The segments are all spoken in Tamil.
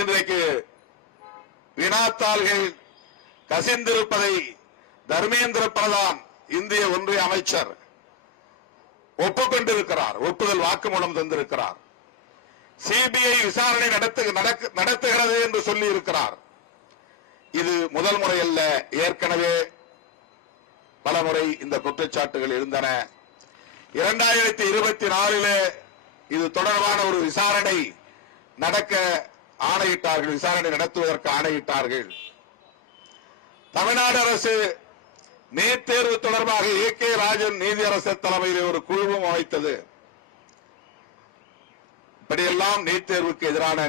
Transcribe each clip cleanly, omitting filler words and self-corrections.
இன்றைக்கு வினாத்தாள்கள் கசிந்திருப்பதை தர்மேந்திர பிரதான் இந்திய ஒன்றிய அமைச்சர் ஒப்புக்கொண்டிருக்கிறார், ஒப்புதல் வாக்குமூலம் தந்திருக்கிறார். சிபிஐ விசாரணை நடத்துகிறது என்று சொல்லி இருக்கிறார். இது முதல் முறை அல்ல, ஏற்கனவே பல முறை இந்த குற்றச்சாட்டுகள் இருந்தன. 2024 இது தொடர்பான ஒரு விசாரணை நடக்க ஆணையிட்டார்கள், விசாரணை நடத்துவதற்கு ஆணையிட்டார்கள். தமிழ்நாடு அரசு நீட் தேர்வு தொடர்பாக A.K. ராஜன் நீதியரசர் தலைமையில் ஒரு குழுவும் அமைத்தது. இப்படியெல்லாம் நீட் தேர்வுக்கு எதிரான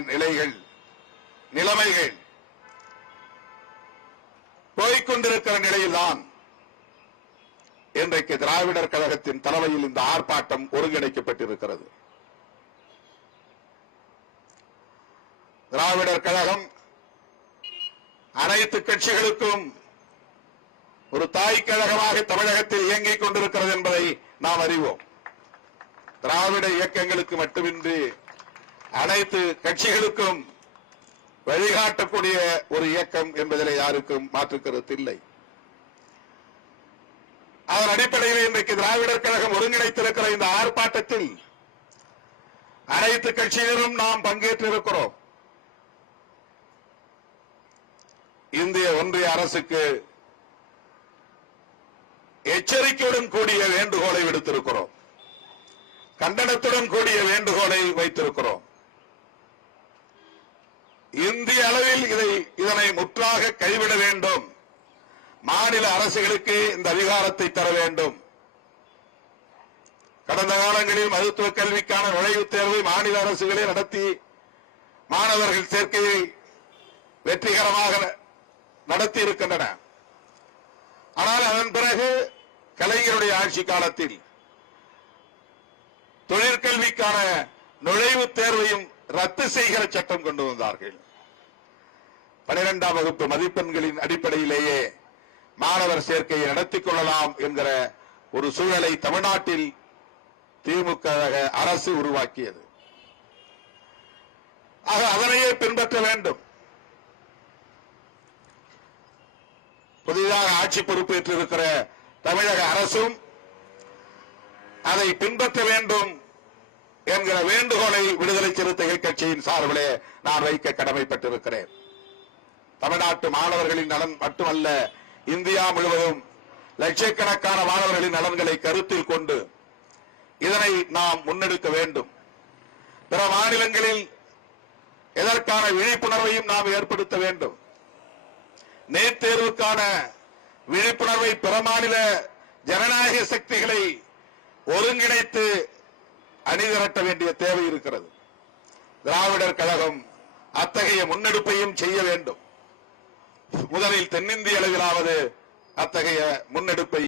நிலைமைகள் போய்கொண்டிருக்கிற நிலையில்தான் இன்றைக்கு திராவிடர் கழகத்தின் தலைமையில் இந்த ஆர்ப்பாட்டம் ஒருங்கிணைக்கப்பட்டிருக்கிறது. திராவிடர் கழகம் அனைத்து கட்சிகளுக்கும் ஒரு தாய் கழகமாக தமிழகத்தில் இயங்கிக் கொண்டிருக்கிறது என்பதை நாம் அறிவோம். திராவிட இயக்கங்களுக்கு மட்டுமின்றி அனைத்து கட்சிகளுக்கும் வழிகாட்டக்கூடிய ஒரு இயக்கம் என்பதில் யாருக்கும் மாற்று கருத்து இல்லை. அதன் அடிப்படையில் இன்றைக்கு திராவிடர் கழகம் ஒருங்கிணைத்திருக்கிற இந்த ஆர்ப்பாட்டத்தில் அனைத்து கட்சியினரும் நாம் பங்கேற்றிருக்கிறோம். இந்திய ஒன்றிய அரசுக்கு எச்சரிக்கையுடன் கூடிய வேண்டுகோளை விடுத்திருக்கிறோம், கண்டனத்துடன் கூடிய வேண்டுகோளை வைத்திருக்கிறோம். இந்திய அளவில் இதனை முற்றாக கைவிட வேண்டும். மாநில அரசுகளுக்கு இந்த அதிகாரத்தை தர வேண்டும். கடந்த காலங்களில் மருத்துவ கல்விக்கான நுழைவுத் தேர்வை மாநில அரசுகளே நடத்தி மாணவர்கள் சேர்க்கையை வெற்றிகரமாக நடத்தி இருக்கின்றன. ஆனால் அதன் பிறகு கலைஞருடைய ஆட்சி காலத்தில் தொழிற்கல்விக்கான நுழைவுத் தேர்வையும் ரத்து செய்கிற சட்டம் கொண்டு வந்தார்கள். 12ஆம் வகுப்பு மதிப்பெண்களின் அடிப்படையிலேயே மாணவர் சேர்க்கையை நடத்திக் கொள்ளலாம் என்கிற ஒரு சூழலை தமிழ்நாட்டில் திமுக அரசு உருவாக்கியது. ஆக அதனையே பின்பற்ற வேண்டும். புதிதாக ஆட்சி பொறுப்பேற்றிருக்கிற தமிழக அரசும் அதை பின்பற்ற வேண்டும் என்கிற வேண்டுகோளை விடுதலை சிறுத்தைகள் கட்சியின் சார்பிலே நான் வைக்க கடமைப்பட்டிருக்கிறேன். தமிழ்நாட்டு மாணவர்களின் நலன் மட்டுமல்ல, இந்தியா முழுவதும் லட்சக்கணக்கான மாணவர்களின் நலன்களை கருத்தில் கொண்டு இதனை நாம் முன்னெடுக்க வேண்டும். பிற மாநிலங்களில் எதற்கான விழிப்புணர்வையும் நாம் ஏற்படுத்த வேண்டும். நீட் தேர்வுக்கான விழிப்புணர்வை பிற மாநில ஜனநாயக சக்திகளை ஒருங்கிணைத்து அணிதிரட்ட வேண்டிய தேவை இருக்கிறது. திராவிடர் கழகம் அத்தகைய முன்னெடுப்பையும் செய்ய வேண்டும். முதலில் தென்னிந்திய அளவிலாவது அத்தகைய முன்னெடுப்பை